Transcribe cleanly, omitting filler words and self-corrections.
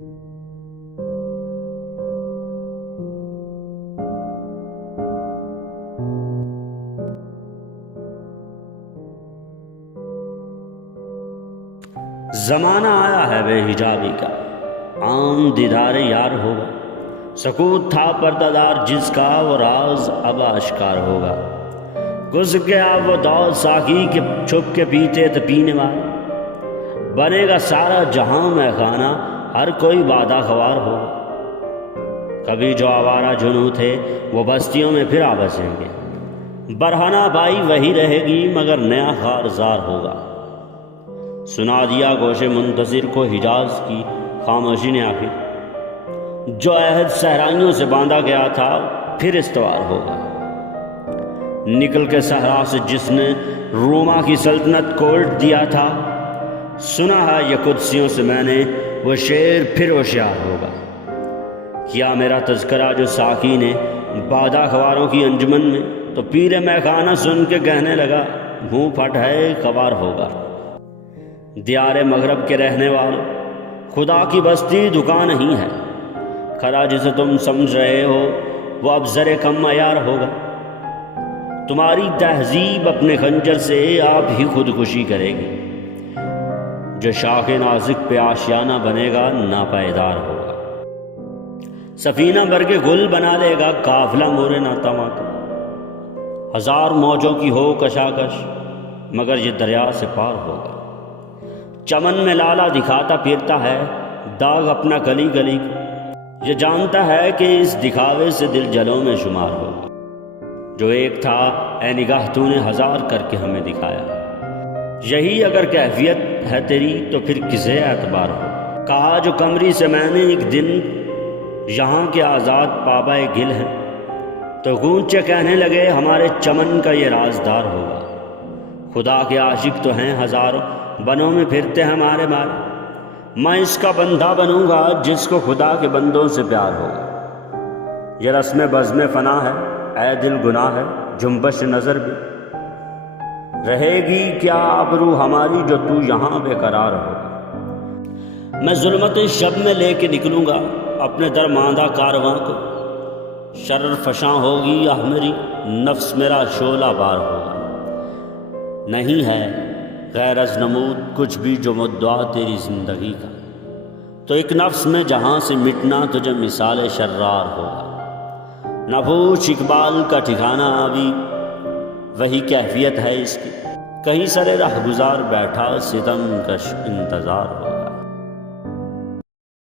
زمانہ آیا ہے بے حجابی کا، عام دیدار یار ہوگا، سکوت تھا پردہ دار جس کا، وہ راز اب آشکار ہوگا۔ گزر گیا وہ دور ساقی کے چھپ کے پیتے تھے پینے والے، بنے گا سارا جہاں میں خانہ، ہر کوئی وعدہ خوار ہوگا۔ کبھی جو آوارہ جنوں تھے وہ بستیوں میں پھر آ بسیں گے، برہنہ بائی وہی رہے گی مگر نیا خارزار ہوگا۔ سنا دیا گوش منتظر کو حجاز کی خاموشی نے آخر، جو عہد صحرائیوں سے باندھا گیا تھا پھر استوار ہوگا۔ نکل کے صحرا سے جس نے روما کی سلطنت کو الٹ دیا تھا، سنا ہے یہ قدسیوں سے میں نے، وہ شعر پھر ہوشیار ہوگا۔ کیا میرا تذکرہ جو ساقی نے بادہ خواروں کی انجمن میں، تو پیر میخانہ سن کے کہنے لگا، منہ پھٹ ہے خوار ہوگا۔ دیار مغرب کے رہنے والوں، خدا کی بستی دکان نہیں ہے، کھڑا جسے تم سمجھ رہے ہو وہ اب زر کم معیار ہوگا۔ تمہاری تہذیب اپنے خنجر سے آپ ہی خودکشی کرے گی، جو شاخ نازک پہ آشیانہ بنے گا ناپائیدار ہوگا۔ سفینہ بھر کے گل بنا لے گا قافلہ مورے ناتواں کا، ہزار موجوں کی ہو کشاکش مگر یہ دریا سے پار ہوگا۔ چمن میں لالا دکھاتا پھرتا ہے داغ اپنا گلی گلی کا، یہ جانتا ہے کہ اس دکھاوے سے دل جلوں میں شمار ہوگا۔ جو ایک تھا اے نگاہ تو نے ہزار کر کے ہمیں دکھایا، یہی اگر کیفیت ہے تیری تو پھر کسے اعتبار ہو۔ کہا جو قمری سے میں نے ایک دن، یہاں کے آزاد پابائے گل ہیں، تو گونچے کہنے لگے ہمارے چمن کا یہ رازدار ہوگا۔ خدا کے عاشق تو ہیں ہزاروں، بنوں میں پھرتے ہمارے مارے، میں اس کا بندہ بنوں گا جس کو خدا کے بندوں سے پیار ہوگا۔ یہ رسم بزم فنا ہے اے دل گناہ ہے، جنبش نظر بھی رہے گی کیا آبرو ہماری جو تو یہاں بے قرار ہوگا۔ میں ظلمت شب میں لے کے نکلوں گا اپنے درماندہ کارواں کو، شرر فشاں ہوگی یا میری نفس میرا شعلہ بار ہوگا۔ نہیں ہے غیر از نمود کچھ بھی جو مدعا تیری زندگی کا، تو ایک نفس میں جہاں سے مٹنا تجھے مثال شرار ہوگا۔ نہ پوچھ اقبال کا ٹھکانہ ابھی وہی کیفیت ہے اس کی، کہیں سرے راہ گزار بیٹھا ستم کش انتظار ہوگا۔